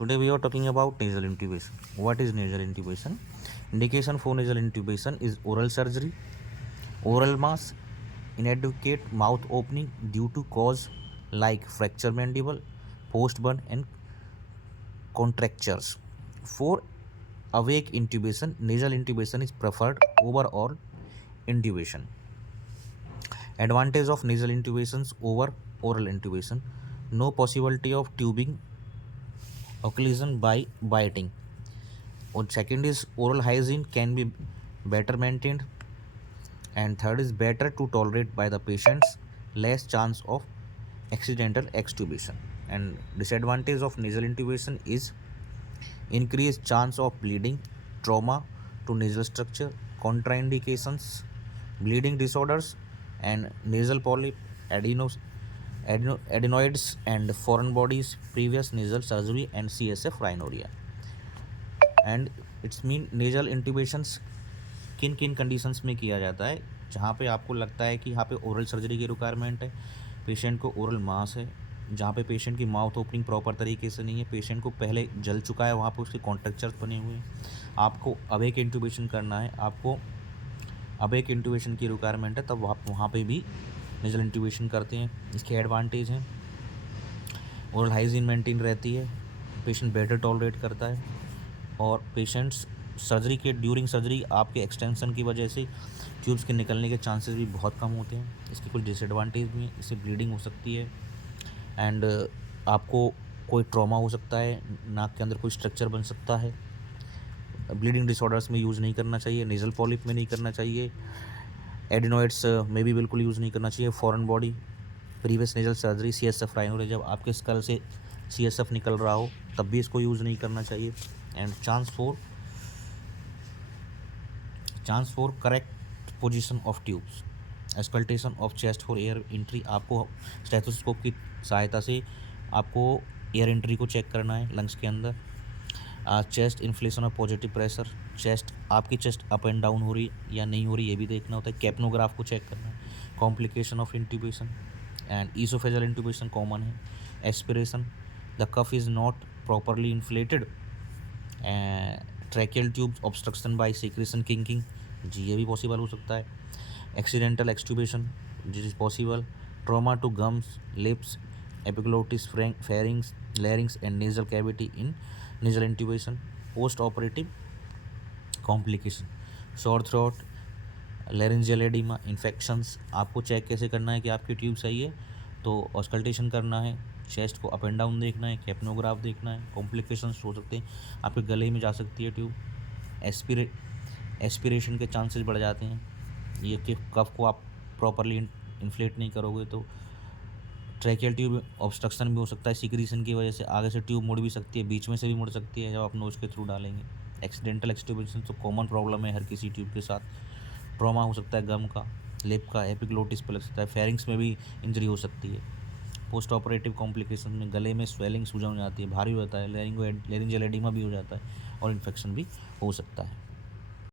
Today we are talking about nasal intubation. What is nasal intubation? Indication for nasal intubation is oral surgery, oral mass, inadequate mouth opening due to cause like fracture mandible, post-burn and contractures. For awake intubation, nasal intubation is preferred over oral intubation. Advantage of nasal intubations over oral intubation: no possibility of tubing occlusion by biting. Or second is oral hygiene can be better maintained, and third is better to tolerate by the patients, less chance of accidental extubation. And disadvantage of nasal intubation is increased chance of bleeding, trauma to nasal structure, contraindications, bleeding disorders, and nasal polyp, adenoids and foreign bodies, previous nasal surgery, and CSF rhinorrhea. And it's mean nasal intubations किन किन conditions में किया जाता है, जहाँ पे आपको लगता है कि यहाँ पे ओरल सर्जरी की रिक्वायरमेंट है, पेशेंट को ओरल मास है, जहाँ पे पेशेंट की माउथ ओपनिंग प्रॉपर तरीके से नहीं है, पेशेंट को पहले जल चुका है, वहाँ पे उसके कॉन्ट्रैक्चर्स बने हुए हैं, आपको अवेक इंट्यूबेशन करना है, आपको अवेक इंट्यूबेशन की रिक्वायरमेंट है, तब आप वहाँ पे भी नेजल इंट्यूबेशन करते हैं. इसके एडवांटेज हैं, ओरल हाइजीन मेंटेन रहती है, पेशेंट बेटर टॉलरेट करता है, और पेशेंट्स सर्जरी के ड्यूरिंग सर्जरी आपके एक्सटेंशन की वजह से ट्यूब्स के निकलने के चांसेस भी बहुत कम होते हैं. इसके कुछ डिसएडवांटेज भी हैं, इससे ब्लीडिंग हो सकती है, एंड आपको कोई ट्रॉमा हो सकता है, नाक के अंदर कोई स्ट्रक्चर बन सकता है. ब्लीडिंग डिसऑर्डर्स में यूज़ नहीं करना चाहिए, नेजल पॉलिप में नहीं करना चाहिए, एडिनोइड्स में भी बिल्कुल यूज़ नहीं करना चाहिए, foreign body, previous nasal surgery, CSF राइनोरर्हिया, जब आपके स्कल से CSF निकल रहा हो तब भी इसको यूज़ नहीं करना चाहिए. And chance for correct position of tubes, auscultation of chest for air entry, आपको स्टेथोस्कोप की सहायता से आपको एयर एंट्री को चेक करना है लंग्स के अंदर. Chest inflation of positive pressure, आपकी चेस्ट अप एंड डाउन हो रही या नहीं हो रही ये भी देखना होता है. कैप्नोग्राफ को चेक करना है. Complication of intubation and oesophageal intubation common है. Aspiration, the cuff is not properly inflated. Tracheal tubes obstruction by secretion kinking, जी ये भी पॉसिबल हो सकता है. Accidental extubation, it is possible. Trauma to gums, lips, epiglottis, pharynx, larynx and nasal cavity in nasal intubation. Post operative complication, sore throat, laryngeal oedema, infections. आपको check कैसे करना है कि आपकी ट्यूब सही है, तो ऑस्कल्टेशन करना है, चेस्ट को अप एंड डाउन देखना है, कैप्नोग्राफ देखना है. कॉम्प्लिकेशंस हो सकते हैं, आपके गले में जा सकती है ट्यूब, एस्पिरेशन के चांसेस बढ़ जाते हैं, ये कि कफ को आप प्रॉपरली इन्फ्लेट नहीं करोगे तो ट्रैकियल ट्यूब ऑब्स्ट्रक्शन भी हो सकता है सीक्रेशन की वजह से, आगे से ट्यूब मुड़ भी सकती है, बीच में से भी मुड़ सकती है जब आप नोज के थ्रू डालेंगे. एक्सीडेंटल एक्सट्यूबेशन तो कॉमन प्रॉब्लम है हर किसी ट्यूब के साथ. ट्रॉमा हो सकता है गम का, लिप का, एपिग्लोटिस पर लग सकता है, फेरिंग्स में भी इंजरी हो सकती है. पोस्ट ऑपरेटिव कॉम्प्लिकेशन में गले में स्वेलिंग, सूजन हो जाती है, भारी हो जाता है, लैरिंजियल एडिमा भी हो जाता है, और इन्फेक्शन भी हो सकता है.